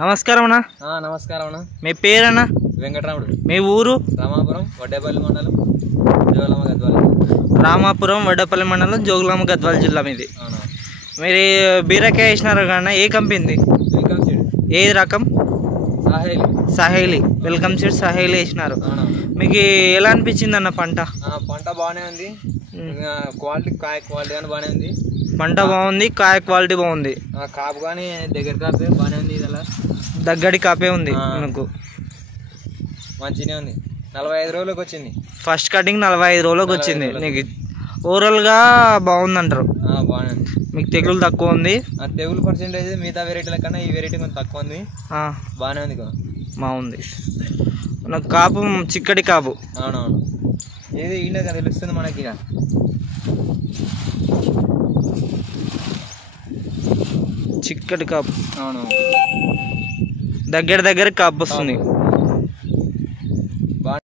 నమస్కారం అన్న. నమస్కారం అన్న. మీ పేరన్నా? వెంకటరాముడు. మీ ఊరు? రామాపురం వడ్డేపల్లి మండలం, జోగులాంబ గద్వాల. రామాపురం వడ్డేపల్లి మండలం, జోగులాంబ గద్వాల జిల్లా మీది. మీరు బీరకాయ వేసినారు కన్నా, ఏ కంపెనీ? Welcome seed. ఏ రకం? సాహేలి. సాహేలి. వెల్కమ్ సీడ్ సాహేలి వేసినారు. మీకు ఎలా అనిపించింది అన్న పంట? పంట బాగానే ఉంది. క్వాలిటీ, కాయ క్వాలిటీ కానీ బాగానే ఉంది. పంట బాగుంది, కాయ క్వాలిటీ బాగుంది. కాపు కానీ దగ్గర కాపే బాగానే ఉంది. ఇలా దగ్గడి కాపే ఉంది. మనకు మంచిగా ఉంది. 45 రోజులకు వచ్చింది. ఫస్ట్ కటింగ్ 45 రోజులకు వచ్చింది. నీకు ఓవరాల్గా బాగుంది అంటారు? బాగానే ఉంది. మీకు తెగులు తక్కువ ఉంది. తెగులు పర్సెంటేజ్ మిగతా వెరైటీల కన్నా ఈ వెరైటీ కొంచెం తక్కువ ఉంది. బాగానే ఉంది. బాగుంది. మనకు కాపు చిక్కటి కాపు. అవునవును. ఏది ఈయన తెలుస్తుంది మనకి. ఇక చిక్కటి కాపు. అవును. దగ్గర కాపు వస్తుంది.